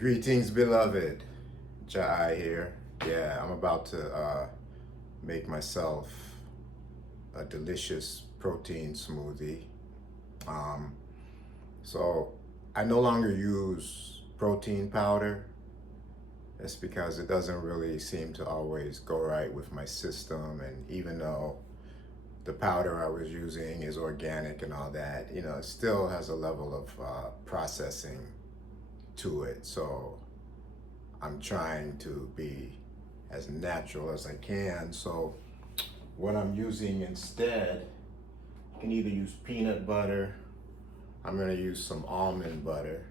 Greetings, beloved. Jai here. Yeah, I'm about to make myself a delicious protein smoothie. Um, so I no longer use protein powder. That's because it doesn't really seem to always go right with my system. And even though the powder I was using is organic and all that, it still has a level of processing to it. So I'm trying to be as natural as I can. So what I'm using instead, you can either use peanut butter. I'm gonna use some almond butter.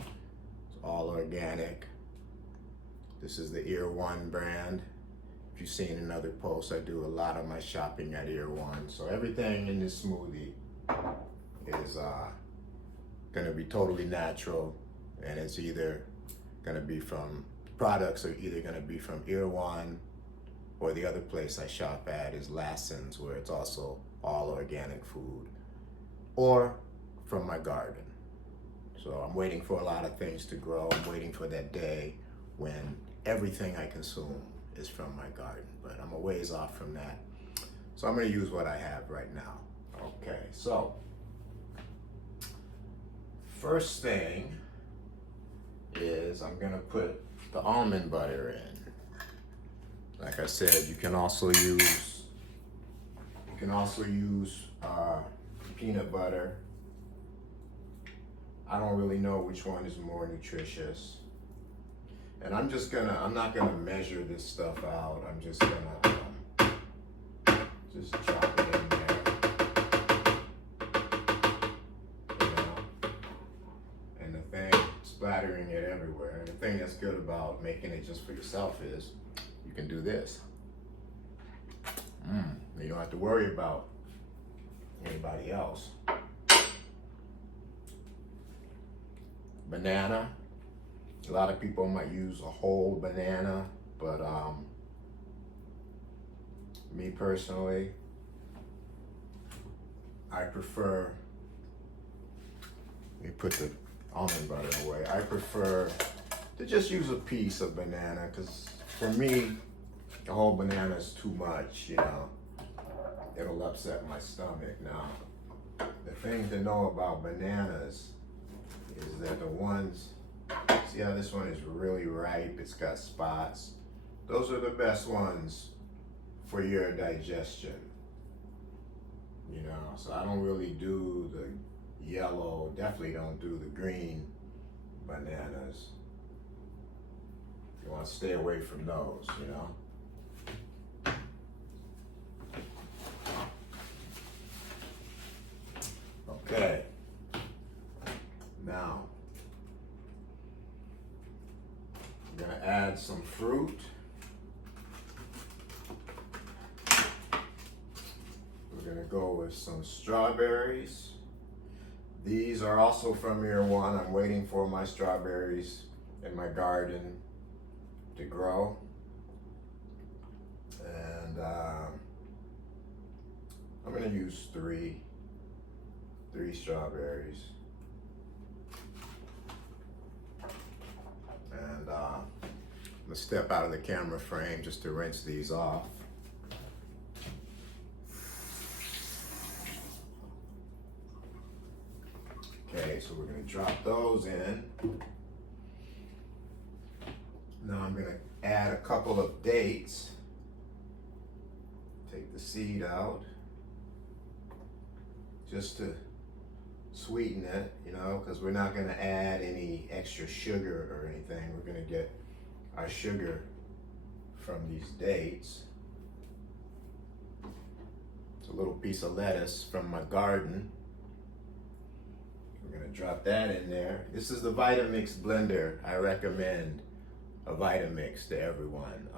It's all organic. This is the Ear One brand. If you've seen another post, I do a lot of my shopping at Ear One. So everything in this smoothie is gonna be totally natural, and it's either gonna be from products are either gonna be from Ear One, or the other place I shop at is Lassen's, where it's also all organic food, or from my garden. So I'm waiting for a lot of things to grow. I'm waiting for that day when everything I consume is from my garden, but I'm a ways off from that. So I'm gonna use what I have right now. Okay, so first thing is I'm gonna put the almond butter in. Like I said, you can also use peanut butter. I don't really know which one is more nutritious. And I'm not gonna measure this stuff out. I'm just gonna just drop it in there. And the thing, splattering it everywhere. And the thing that's good about making it just for yourself is you can do this. You don't have to worry about anybody else. Banana. A lot of people might use a whole banana, but me personally, I prefer, let me put the almond butter away. I prefer to just use a piece of banana, because for me, the whole banana is too much, It'll upset my stomach. Now, the thing to know about bananas is that the ones, see how this one is really ripe, it's got spots. Those are the best ones for your digestion. So I don't really do the yellow, definitely don't do the green bananas. You want to stay away from those, Okay. Now, I'm gonna add some fruit. We're gonna go with some strawberries. These are also from Ear One. I'm waiting for my strawberries in my garden to grow. And I'm gonna use three strawberries. And I'm gonna step out of the camera frame just to rinse these off. Okay, so we're gonna drop those in. Now I'm gonna add a couple of dates. Take the seed out, just to sweeten it, because we're not gonna add any extra sugar or anything. We're gonna get our sugar from these dates. It's a little piece of lettuce from my garden. We're gonna drop that in there. This is the Vitamix blender. I recommend a Vitamix to everyone.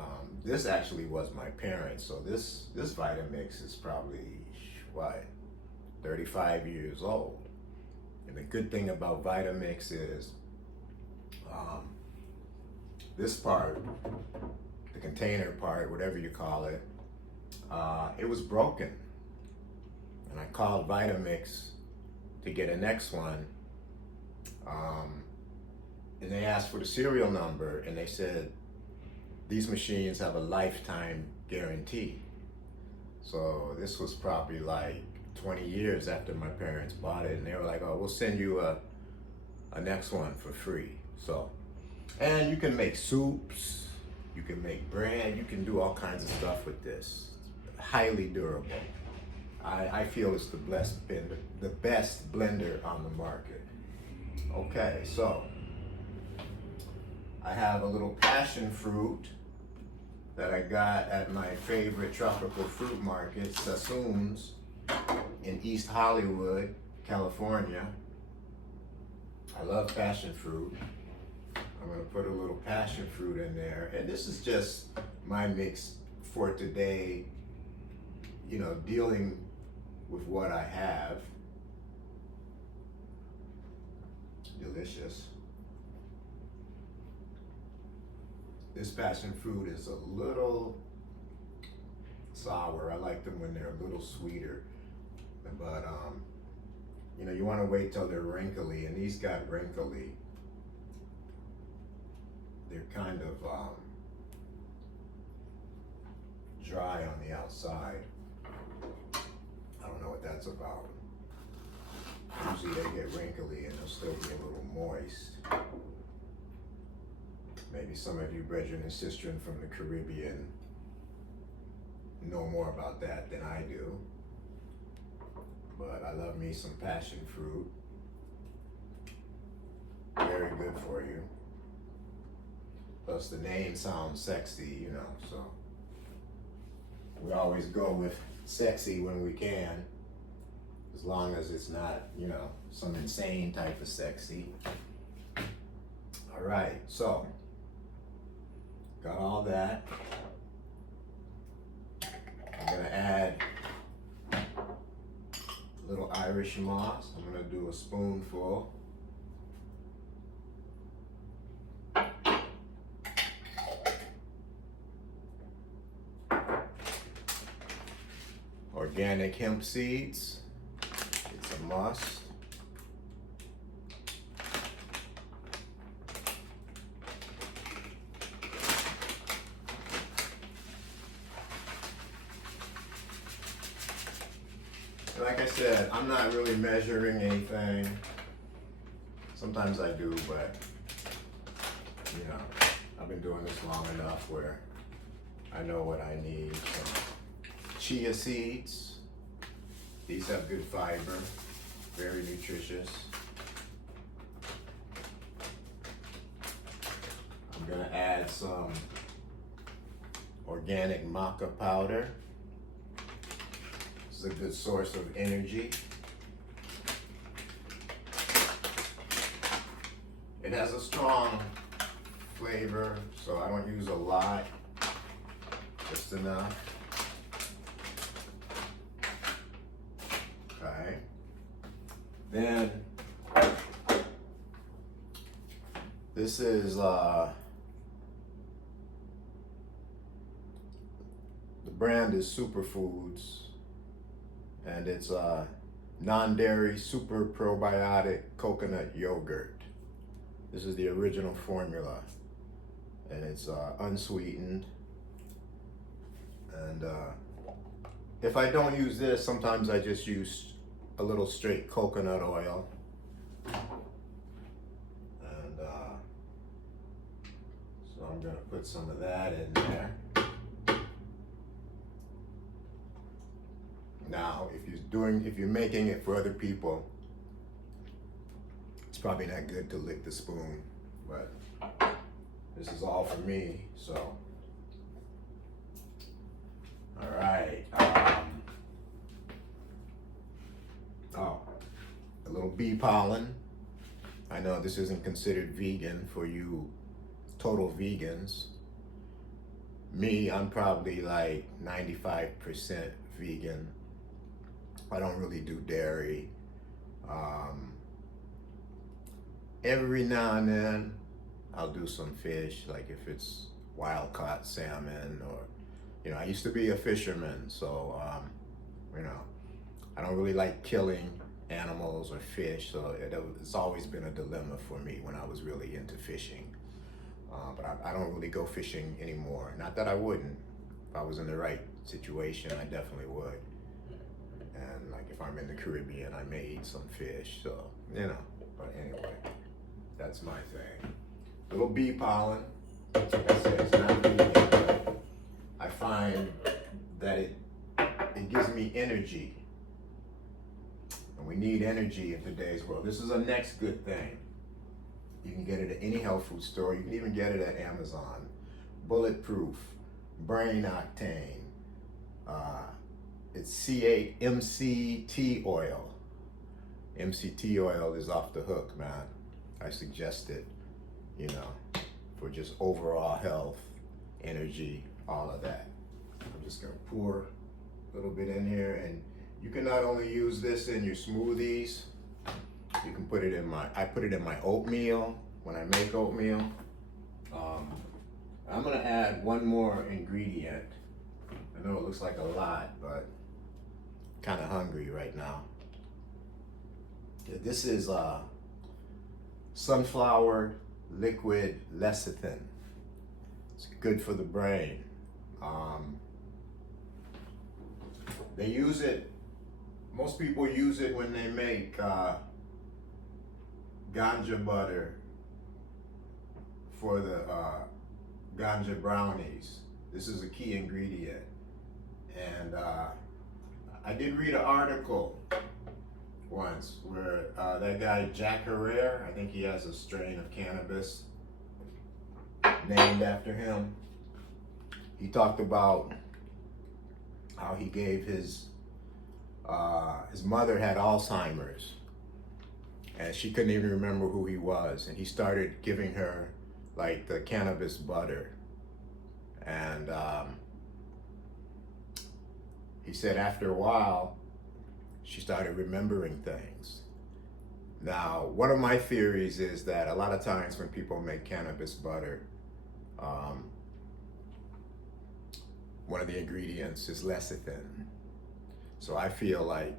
This actually was my parents, so this Vitamix is probably, 35 years old. And the good thing about Vitamix is this part, the container part, whatever you call it, it was broken. And I called Vitamix to get a next one. And they asked for the serial number, and they said these machines have a lifetime guarantee. So this was probably like 20 years after my parents bought it, and they were like, oh, we'll send you a next one for free. So, and you can make soups, you can make bread, you can do all kinds of stuff with this. Highly durable. I feel it's the best blender on the market. Okay, so I have a little passion fruit that I got at my favorite tropical fruit market, Sassoon's, in East Hollywood, California. I love passion fruit. I'm gonna put a little passion fruit in there. And this is just my mix for today, you know, dealing with what I have. Delicious. This passion fruit is a little sour. I like them when they're a little sweeter. But, you know, you want to wait till they're wrinkly, and these got wrinkly. They're kind of dry on the outside. I don't know what that's about. Usually they get wrinkly and they'll still be a little moist. Maybe some of you brethren and sistren from the Caribbean know more about that than I do. But I love me some passion fruit. Very good for you. Plus the name sounds sexy, you know, so we always go with sexy when we can, as long as it's not, you know, some insane type of sexy. All right, so got all that. I'm gonna add a little Irish moss. I'm gonna do a spoonful. Organic hemp seeds, it's a must. Like I said, I'm not really measuring anything. Sometimes I do, but you know, I've been doing this long enough where I know what I need. Some chia seeds. These have good fiber, very nutritious. I'm gonna add some organic maca powder. This is a good source of energy. It has a strong flavor, so I don't use a lot, just enough. Okay. Then this is the brand is Superfoods, and it's non-dairy super probiotic coconut yogurt. This is the original formula, and it's unsweetened. And if I don't use this, sometimes I just use a little straight coconut oil. And so I'm gonna put some of that in there. Now, if you're making it for other people, it's probably not good to lick the spoon, but this is all for me, so. All right. Oh, a little bee pollen. I know this isn't considered vegan for you total vegans. Me, I'm probably like 95% vegan. I don't really do dairy. Every now and then, I'll do some fish, like if it's wild caught salmon, or, you know, I used to be a fisherman, so, you know, I don't really like killing animals or fish, so it's always been a dilemma for me when I was really into fishing. But I don't really go fishing anymore. Not that I wouldn't. If I was in the right situation, I definitely would. And like if I'm in the Caribbean, I may eat some fish, so, you know. But anyway, that's my thing. Little bee pollen. Like I said, it's not vegan, but I find that it gives me energy. And we need energy in today's world. This is a next good thing. You can get it at any health food store. You can even get it at Amazon. Bulletproof, brain octane. It's C8 MCT oil. MCT oil is off the hook, man. I suggest it, you know, for just overall health, energy, all of that. I'm just gonna pour a little bit in here, and you can not only use this in your smoothies, you can put it in I put it in my oatmeal when I make oatmeal. I'm gonna add one more ingredient. I know it looks like a lot, but kind of hungry right now. This is sunflower liquid lecithin. It's good for the brain. They use it, most people use it when they make ganja butter for the ganja brownies. This is a key ingredient. And I did read an article once where that guy Jack Herrera, I think he has a strain of cannabis named after him. He talked about how he gave his mother had Alzheimer's, and she couldn't even remember who he was, and he started giving her like the cannabis butter, and he said after a while she started remembering things. Now, one of my theories is that a lot of times when people make cannabis butter, one of the ingredients is lecithin. So I feel like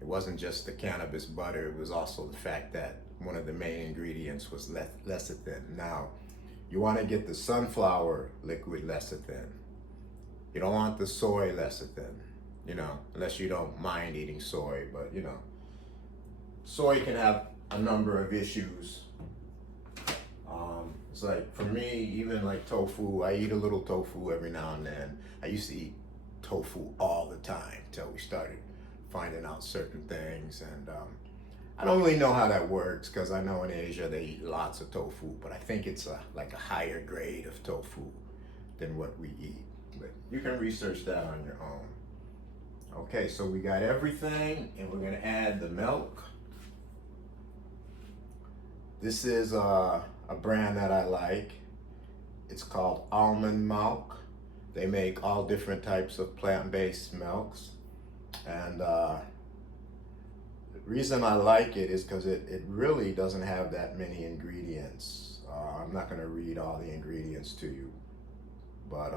it wasn't just the cannabis butter, it was also the fact that one of the main ingredients was lecithin. Now, you want to get the sunflower liquid lecithin. You don't want the soy lecithin, you know, unless you don't mind eating soy, but you know, soy can have a number of issues. It's like, for me, even like tofu, I eat a little tofu every now and then. I used to eat tofu all the time till we started finding out certain things, and I don't really know how that works, because I know in Asia they eat lots of tofu, but I think it's like a higher grade of tofu than what we eat. But you can research that on your own. Okay, so we got everything, and we're gonna add the milk. This is a brand that I like. It's called Almond Milk. They make all different types of plant-based milks, and the reason I like it is because it really doesn't have that many ingredients. I'm not gonna read all the ingredients to you, but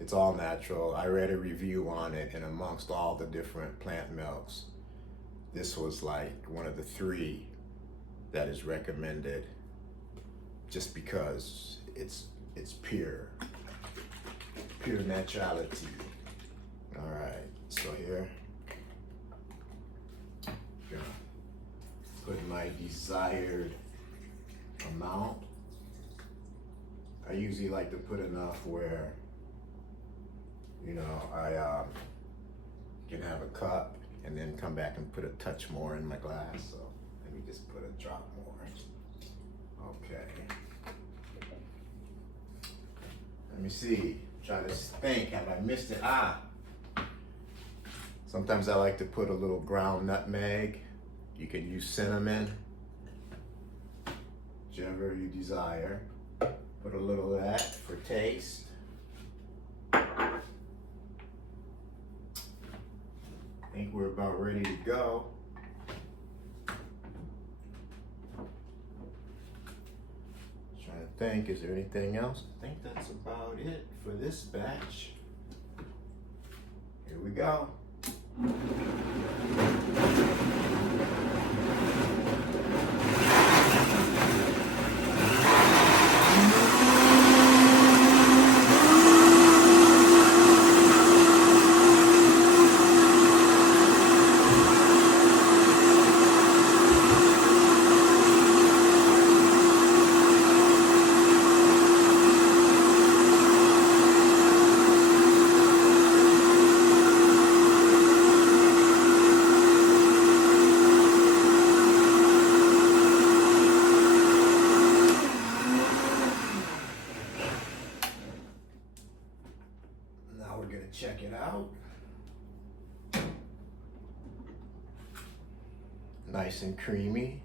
it's all natural. I read a review on it, and amongst all the different plant milks, this was like one of the 3 that is recommended, just because it's pure naturality. All right, so here, gonna put my desired amount. I usually like to put enough where, you know, I can have a cup and then come back and put a touch more in my glass. So let me just put a drop more. Okay. Let me see. Try to think. Have I missed it? Sometimes I like to put a little ground nutmeg. You can use cinnamon, whichever you desire. Put a little of that for taste. I think we're about ready to go. Trying to think, is there anything else? I think that's about it for this batch. Here we go. check it out. Nice and creamy.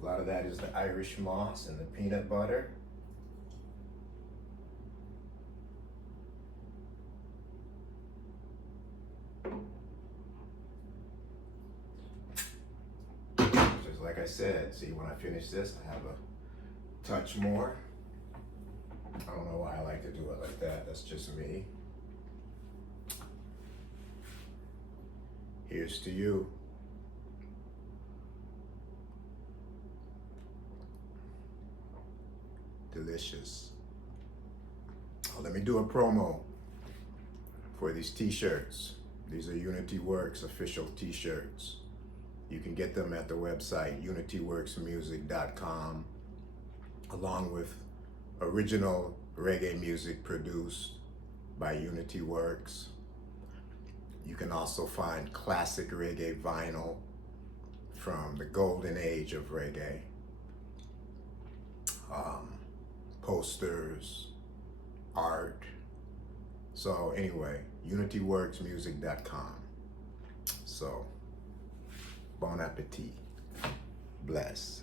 A lot of that is the Irish moss and the peanut butter. Just like I said, see, when I finish this, I have a touch more. I don't know why I like to do it like that. That's just me. Here's to you. Delicious. Oh, let me do a promo for these t-shirts. These are Unity Works official t-shirts. You can get them at the website unityworksmusic.com, along with original reggae music produced by Unity Works. You can also find classic reggae vinyl from the golden age of reggae. Posters, art. So anyway, unityworksmusic.com. So, bon appetit. Bless.